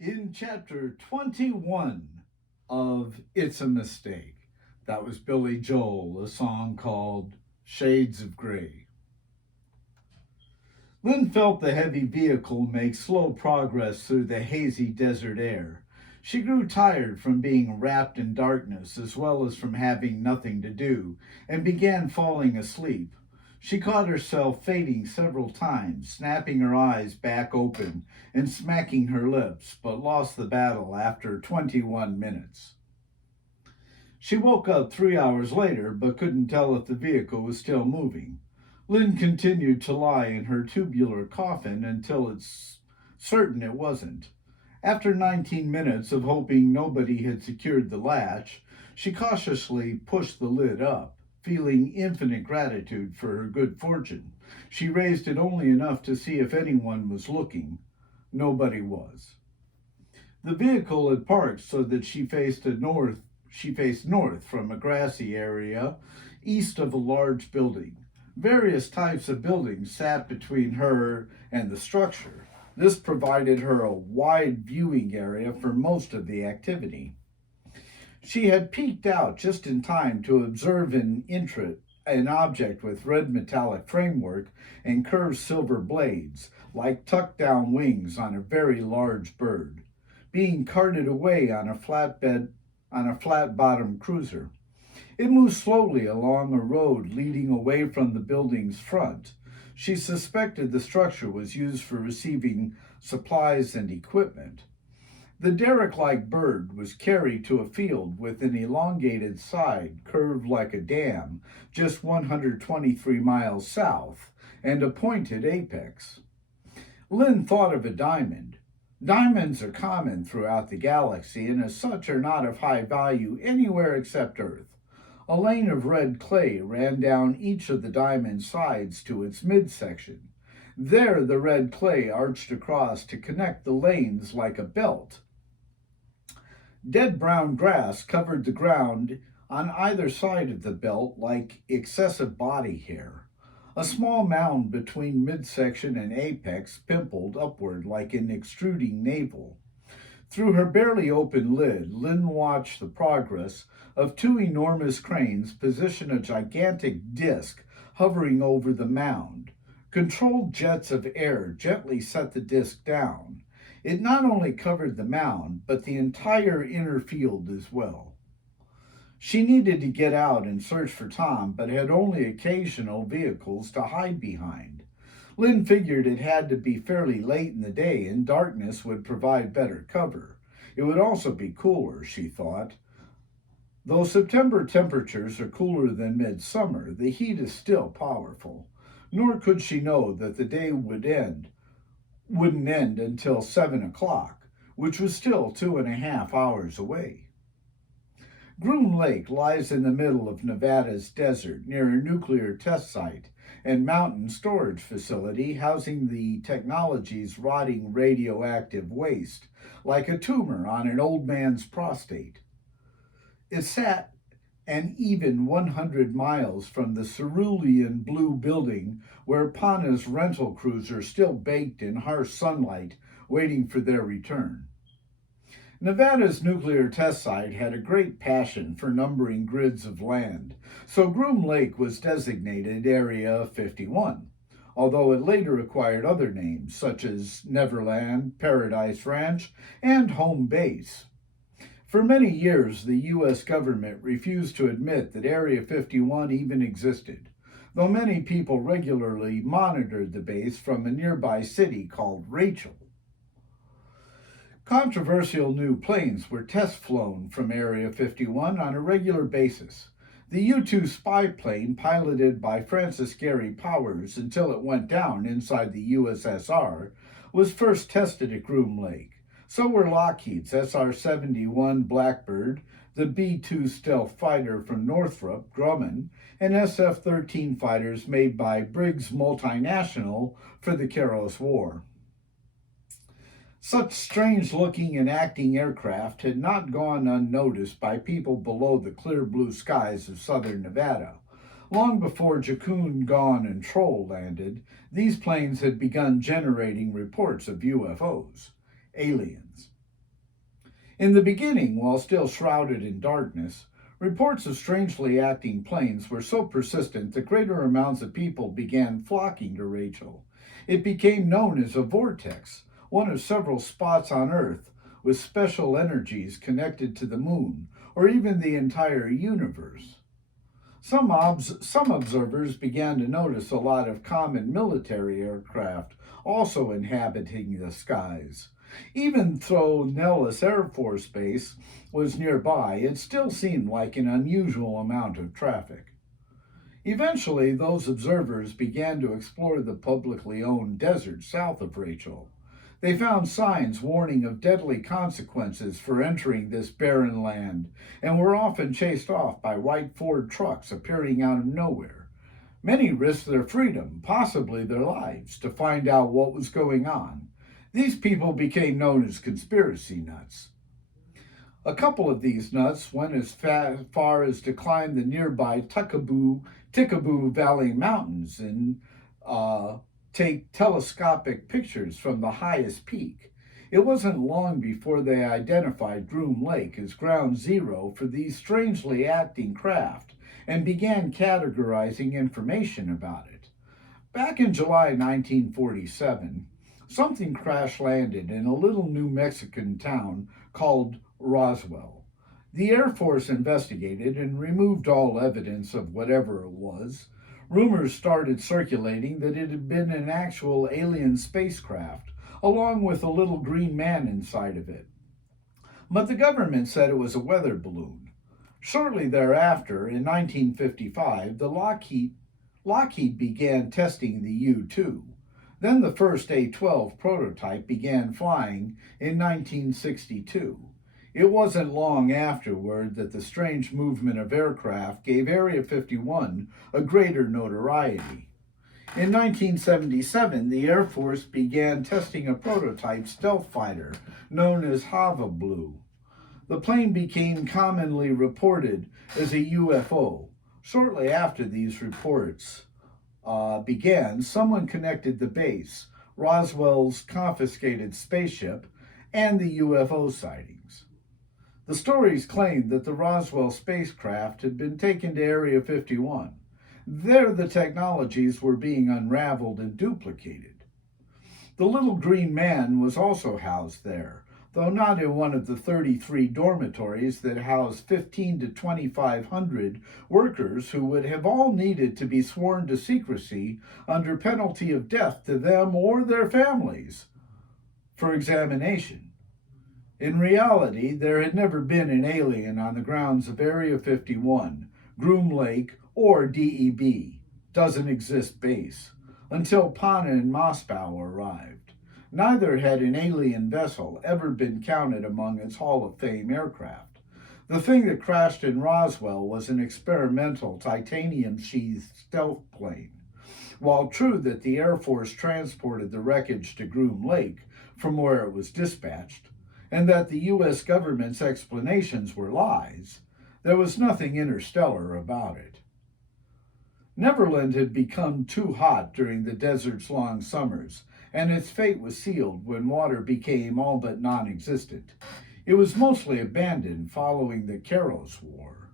In chapter 21 of It's a Mistake, that was Billy Joel, a song called Shades of Grey. Lynn felt the heavy vehicle make slow progress through the hazy desert air. She grew tired from being wrapped in darkness as well as from having nothing to do, and began falling asleep. She caught herself fading several times, snapping her eyes back open and smacking her lips, but lost the battle after 21 minutes. She woke up 3 hours later, but couldn't tell if the vehicle was still moving. Lynn continued to lie in her tubular coffin until it's certain it wasn't. After 19 minutes of hoping nobody had secured the latch, she cautiously pushed the lid up, feeling infinite gratitude for her good fortune. She raised it only enough to see if anyone was looking. Nobody was. The vehicle had parked so that she faced north from a grassy area east of a large building. Various types of buildings sat between her and the structure. This provided her a wide viewing area for most of the activity. She had peeked out just in time to observe an object with red metallic framework and curved silver blades, like tucked down wings on a very large bird, being carted away on a flat bottomed cruiser. It moved slowly along a road leading away from the building's front. She suspected the structure was used for receiving supplies and equipment. The derrick-like bird was carried to a field with an elongated side curved like a dam, just 123 miles south, and a pointed apex. Lynn thought of a diamond. Diamonds are common throughout the galaxy and as such are not of high value anywhere except Earth. A lane of red clay ran down each of the diamond sides to its midsection. There the red clay arched across to connect the lanes like a belt. Dead brown grass covered the ground on either side of the belt like excessive body hair. A small mound between midsection and apex pimpled upward like an extruding navel. Through her barely open lid, Lynn watched the progress of two enormous cranes position a gigantic disc hovering over the mound. Controlled jets of air gently set the disc down. It not only covered the mound, but the entire inner field as well. She needed to get out and search for Tom, but had only occasional vehicles to hide behind. Lynn figured it had to be fairly late in the day and darkness would provide better cover. It would also be cooler, she thought. Though September temperatures are cooler than midsummer, the heat is still powerful. Nor could she know that the day wouldn't end until 7 o'clock, which was still 2.5 hours away. Groom Lake lies in the middle of Nevada's desert near a nuclear test site and mountain storage facility housing the technology's rotting radioactive waste, like a tumor on an old man's prostate. It sat an even 100 miles from the cerulean blue building where Pana's rental cruiser still baked in harsh sunlight, waiting for their return. Nevada's nuclear test site had a great passion for numbering grids of land, so Groom Lake was designated Area 51, although it later acquired other names such as Neverland, Paradise Ranch, and Home Base. For many years, the U.S. government refused to admit that Area 51 even existed, though many people regularly monitored the base from a nearby city called Rachel. Controversial new planes were test flown from Area 51 on a regular basis. The U-2 spy plane, piloted by Francis Gary Powers until it went down inside the USSR, was first tested at Groom Lake. So were Lockheed's SR-71 Blackbird, the B-2 stealth fighter from Northrop Grumman, and SF-13 fighters made by Briggs Multinational for the Karos War. Such strange-looking and acting aircraft had not gone unnoticed by people below the clear blue skies of southern Nevada. Long before Jaccoon, Gone, and Troll landed, these planes had begun generating reports of UFOs. Aliens. In the beginning, while still shrouded in darkness, reports of strangely acting planes were so persistent that greater amounts of people began flocking to Rachel. It became known as a vortex, one of several spots on Earth with special energies connected to the moon or even the entire universe. Some observers began to notice a lot of common military aircraft also inhabiting the skies. Even though Nellis Air Force Base was nearby, it still seemed like an unusual amount of traffic. Eventually, those observers began to explore the publicly owned desert south of Rachel. They found signs warning of deadly consequences for entering this barren land and were often chased off by white Ford trucks appearing out of nowhere. Many risked their freedom, possibly their lives, to find out what was going on. These people became known as conspiracy nuts. A couple of these nuts went as far as to climb the nearby Tikaboo Valley Mountains and take telescopic pictures from the highest peak. It wasn't long before they identified Groom Lake as ground zero for these strangely acting craft and began categorizing information about it. Back in July 1947, something crash landed in a little New Mexican town called Roswell. The Air Force investigated and removed all evidence of whatever it was. Rumors started circulating that it had been an actual alien spacecraft, along with a little green man inside of it. But the government said it was a weather balloon. Shortly thereafter, in 1955, the Lockheed began testing the U-2. Then the first A-12 prototype began flying in 1962. It wasn't long afterward that the strange movement of aircraft gave Area 51 a greater notoriety. In 1977, the Air Force began testing a prototype stealth fighter known as Hava Blue. The plane became commonly reported as a UFO. Shortly after these reports began, someone connected the base, Roswell's confiscated spaceship, and the UFO sightings. The stories claimed that the Roswell spacecraft had been taken to Area 51. There, the technologies were being unraveled and duplicated. The little green man was also housed there, though not in one of the 33 dormitories that housed 15 to 2,500 workers who would have all needed to be sworn to secrecy under penalty of death to them or their families for examination. In reality, there had never been an alien on the grounds of Area 51, Groom Lake, or DEB, doesn't exist base, until Pana and Moscow arrived. Neither had an alien vessel ever been counted among its Hall of Fame aircraft. The thing that crashed in Roswell was an experimental titanium-sheathed stealth plane. While true that the Air Force transported the wreckage to Groom Lake from where it was dispatched, and that the U.S. government's explanations were lies, there was nothing interstellar about it. Neverland had become too hot during the desert's long summers, and its fate was sealed when water became all but non-existent. It was mostly abandoned following the Karos War.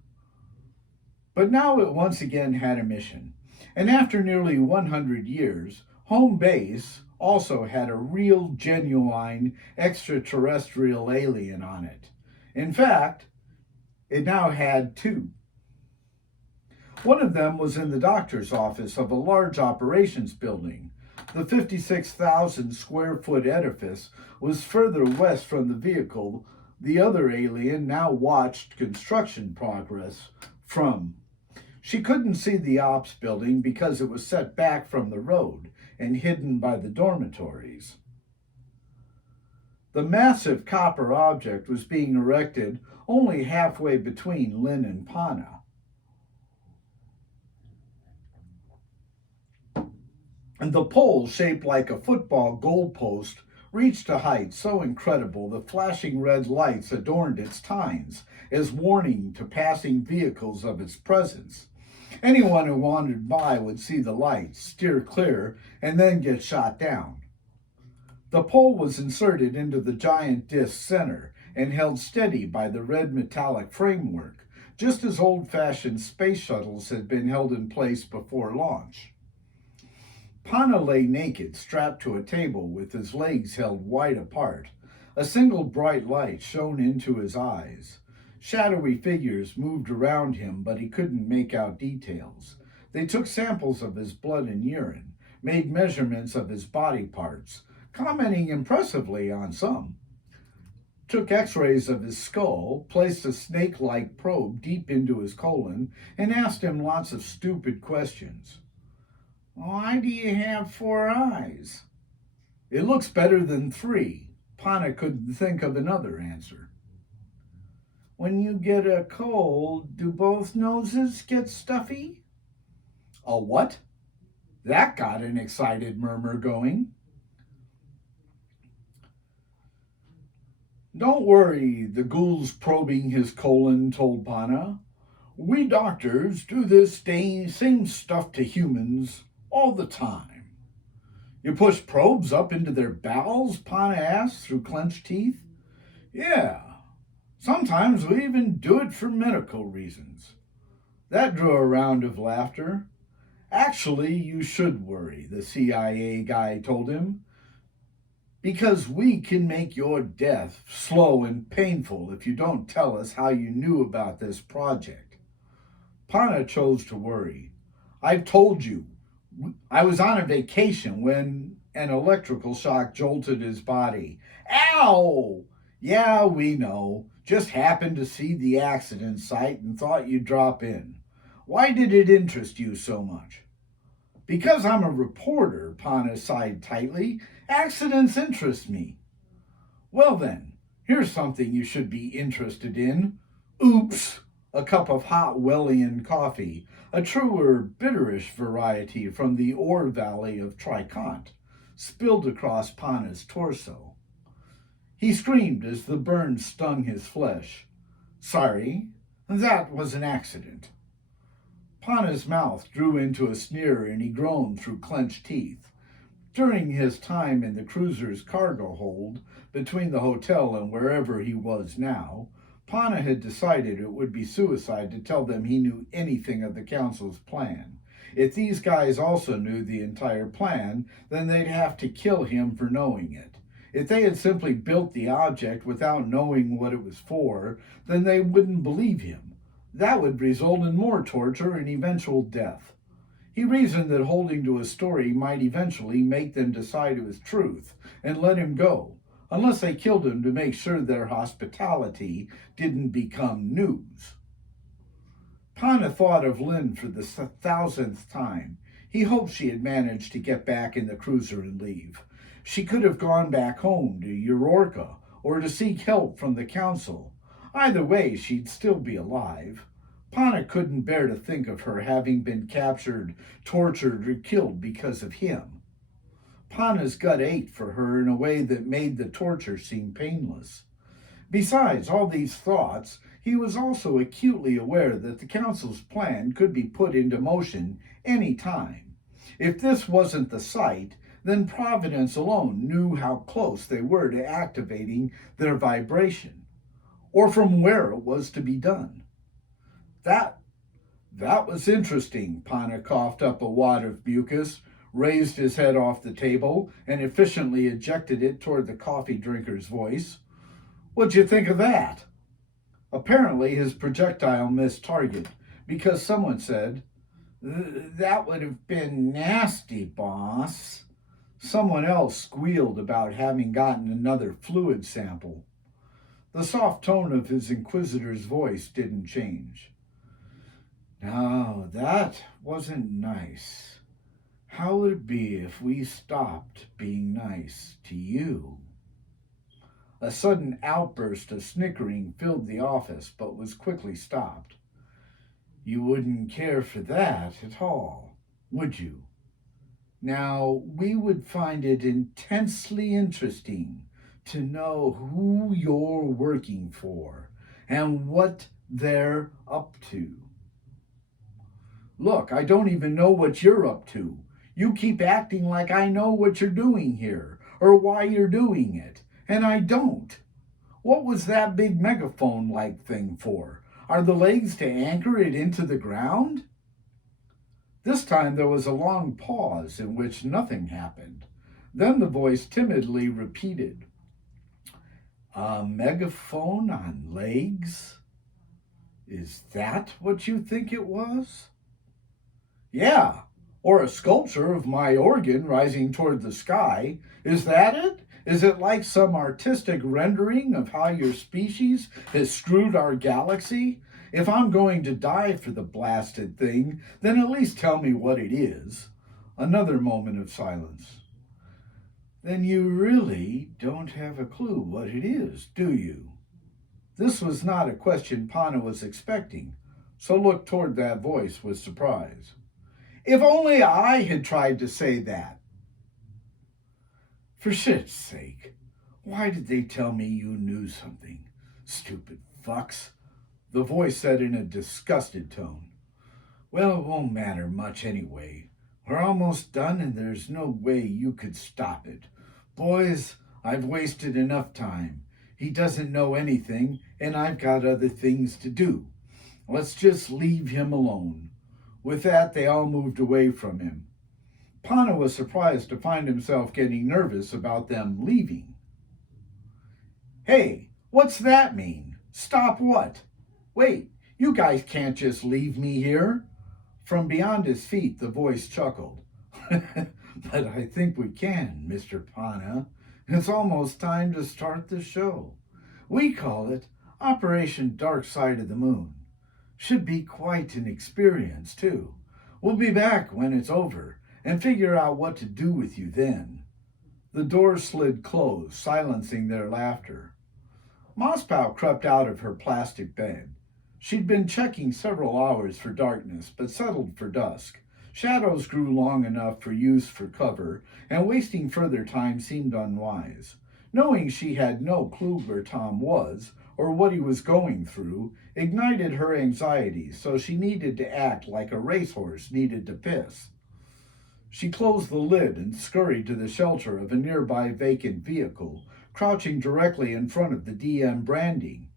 But now it once again had a mission, and after nearly 100 years, home base also had a real, genuine extraterrestrial alien on it. In fact, it now had two. One of them was in the doctor's office of a large operations building. The 56,000 square foot edifice was further west from the vehicle the other alien now watched construction progress from. She couldn't see the ops building because it was set back from the road and hidden by the dormitories. The massive copper object was being erected only halfway between Lynn and Pana. And the pole, shaped like a football goalpost, reached a height so incredible the flashing red lights adorned its tines as warning to passing vehicles of its presence. Anyone who wandered by would see the lights, steer clear, and then get shot down. The pole was inserted into the giant disc center, and held steady by the red metallic framework, just as old-fashioned space shuttles had been held in place before launch. Pana lay naked, strapped to a table with his legs held wide apart. A single bright light shone into his eyes. Shadowy figures moved around him, but he couldn't make out details. They took samples of his blood and urine, made measurements of his body parts, commenting impressively on some. Took x-rays of his skull, placed a snake-like probe deep into his colon, and asked him lots of stupid questions. Why do you have 4 eyes? It looks better than 3. Pana couldn't think of another answer. When you get a cold, do both noses get stuffy? A what? That got an excited murmur going. Don't worry, the ghouls probing his colon told Pana. We doctors do this same stuff to humans all the time. You push probes up into their bowels? Pana asked through clenched teeth. Yeah, sometimes we even do it for medical reasons. That drew a round of laughter. Actually, you should worry, the CIA guy told him, because we can make your death slow and painful if you don't tell us how you knew about this project. Pana chose to worry. I've told you, I was on a vacation when an electrical shock jolted his body. Ow! Yeah, we know. Just happened to see the accident site and thought you'd drop in. Why did it interest you so much? Because I'm a reporter, Pana sighed tightly. Accidents interest me. Well then, here's something you should be interested in. Oops! A cup of hot Wellian coffee, a truer, bitterish variety from the ore valley of Tricont, spilled across Pana's torso. He screamed as the burn stung his flesh. Sorry, that was an accident. Pana's mouth drew into a sneer and he groaned through clenched teeth. During his time in the cruiser's cargo hold, between the hotel and wherever he was now, Pana had decided it would be suicide to tell them he knew anything of the council's plan. If these guys also knew the entire plan, then they'd have to kill him for knowing it. If they had simply built the object without knowing what it was for, then they wouldn't believe him. That would result in more torture and eventual death. He reasoned that holding to a story might eventually make them decide it was truth and let him go, unless they killed him to make sure their hospitality didn't become news. Pana thought of Lynn for the 1,000th time. He hoped she had managed to get back in the cruiser and leave. She could have gone back home to Eurorca or to seek help from the council. Either way, she'd still be alive. Pana couldn't bear to think of her having been captured, tortured, or killed because of him. Pana's gut ached for her in a way that made the torture seem painless. Besides all these thoughts, he was also acutely aware that the council's plan could be put into motion any time. If this wasn't the site, then Providence alone knew how close they were to activating their vibration, or from where it was to be done. That was interesting. Pana coughed up a wad of mucus, raised his head off the table, and efficiently ejected it toward the coffee drinker's voice. What'd you think of that? Apparently his projectile missed target, because someone said, That would have been nasty, boss. Someone else squealed about having gotten another fluid sample. The soft tone of his inquisitor's voice didn't change. No, that wasn't nice. How would it be if we stopped being nice to you? A sudden outburst of snickering filled the office, but was quickly stopped. You wouldn't care for that at all, would you? Now, we would find it intensely interesting to know who you're working for and what they're up to. Look, I don't even know what you're up to. You keep acting like I know what you're doing here or why you're doing it, and I don't. What was that big megaphone-like thing for? Are the legs to anchor it into the ground? This time there was a long pause in which nothing happened. Then the voice timidly repeated, "A megaphone on legs? Is that what you think it was?" "Yeah, or a sculpture of my organ rising toward the sky. Is that it? Is it like some artistic rendering of how your species has screwed our galaxy? If I'm going to die for the blasted thing, then at least tell me what it is." Another moment of silence. "Then you really don't have a clue what it is, do you?" This was not a question Pana was expecting, so looked toward that voice with surprise. "If only I had tried to say that." "For shit's sake, why did they tell me you knew something? Stupid fucks," the voice said in a disgusted tone. "Well, it won't matter much anyway. We're almost done and there's no way you could stop it. Boys, I've wasted enough time. He doesn't know anything and I've got other things to do. Let's just leave him alone." With that, they all moved away from him. Pana was surprised to find himself getting nervous about them leaving. "Hey, what's that mean? Stop what? Wait, you guys can't just leave me here." From beyond his feet, the voice chuckled. "But I think we can, Mr. Pana. It's almost time to start the show. We call it Operation Dark Side of the Moon. Should be quite an experience, too. We'll be back when it's over and figure out what to do with you then." The door slid closed, silencing their laughter. Mospow crept out of her plastic bed. She'd been checking several hours for darkness, but settled for dusk. Shadows grew long enough for use for cover, and wasting further time seemed unwise. Knowing she had no clue where Tom was, or what he was going through, ignited her anxiety, so she needed to act like a racehorse needed to piss. She closed the lid and scurried to the shelter of a nearby vacant vehicle, crouching directly in front of the DM branding.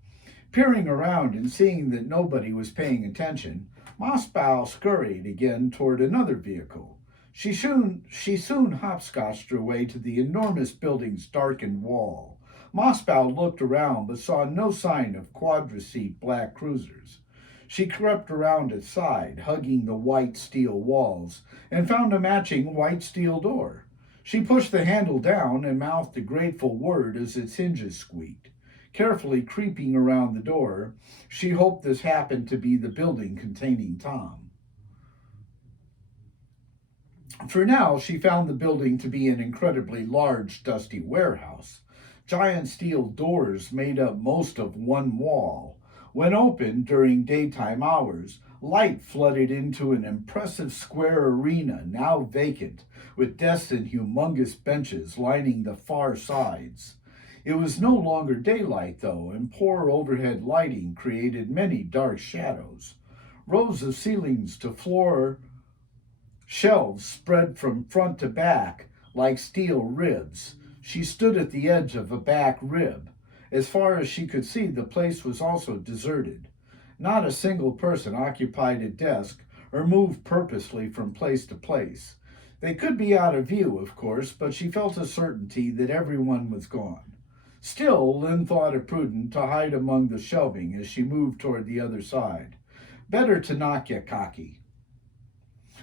Peering around and seeing that nobody was paying attention, Mospow scurried again toward another vehicle. She soon hopscotched her way to the enormous building's darkened wall. Mospow looked around but saw no sign of quadra-seat black cruisers. She crept around its side, hugging the white steel walls, and found a matching white steel door. She pushed the handle down and mouthed a grateful word as its hinges squeaked. Carefully creeping around the door, she hoped this happened to be the building containing Tom. For now, she found the building to be an incredibly large, dusty warehouse. Giant steel doors made up most of one wall. When opened during daytime hours, light flooded into an impressive square arena, now vacant, with desks and humongous benches lining the far sides. It was no longer daylight, though, and poor overhead lighting created many dark shadows. Rows of ceilings to floor shelves spread from front to back like steel ribs. She stood at the edge of a back rib. As far as she could see, the place was also deserted. Not a single person occupied a desk or moved purposely from place to place. They could be out of view, of course, but she felt a certainty that everyone was gone. Still, Lynn thought it prudent to hide among the shelving as she moved toward the other side. Better to not get cocky.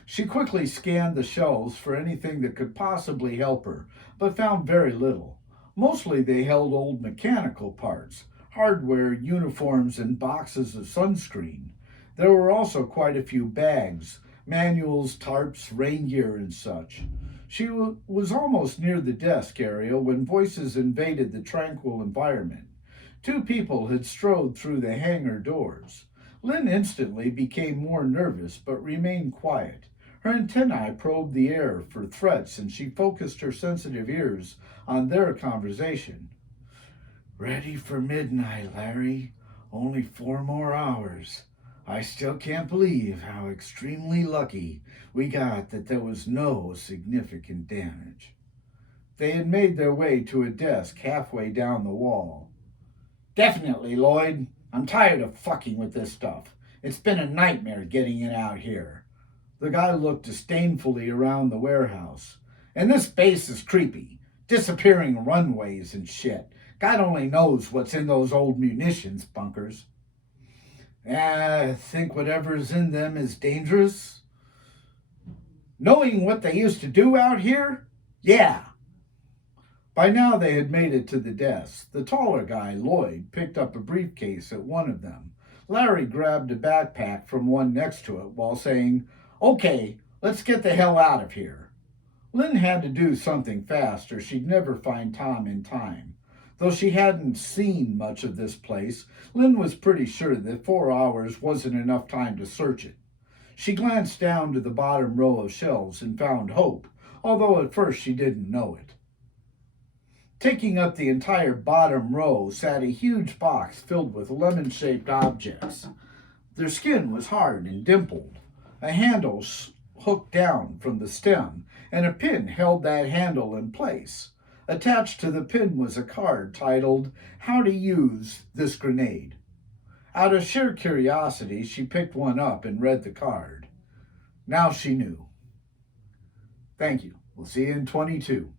She quickly scanned the shelves for anything that could possibly help her, but found very little. Mostly they held old mechanical parts, hardware, uniforms, and boxes of sunscreen. There were also quite a few bags, manuals, tarps, rain gear, and such. She was almost near the desk area when voices invaded the tranquil environment. Two people had strode through the hangar doors. Lynn instantly became more nervous, but remained quiet. Her antennae probed the air for threats, and she focused her sensitive ears on their conversation. "Ready for midnight, Larry. Only 4 more hours. I still can't believe how extremely lucky we got that there was no significant damage." They had made their way to a desk halfway down the wall. Definitely, Lloyd. I'm tired of fucking with this stuff. It's been a nightmare getting it out here. The guy looked disdainfully around the warehouse. And this base is creepy. Disappearing runways and shit. God only knows what's in those old munitions bunkers. I think whatever's in them is dangerous. Knowing what they used to do out here? Yeah. By now they had made it to the desk. The taller guy, Lloyd, picked up a briefcase at one of them. Larry grabbed a backpack from one next to it while saying, "Okay, let's get the hell out of here." Lynn had to do something fast or she'd never find Tom in time. Though she hadn't seen much of this place, Lynn was pretty sure that 4 hours wasn't enough time to search it. She glanced down to the bottom row of shelves and found Hope, although at first she didn't know it. Taking up the entire bottom row sat a huge box filled with lemon-shaped objects. Their skin was hard and dimpled. A handle hooked down from the stem, and a pin held that handle in place. Attached to the pin was a card titled, "How to Use This Grenade." Out of sheer curiosity, she picked one up and read the card. Now she knew. Thank you. We'll see you in 22.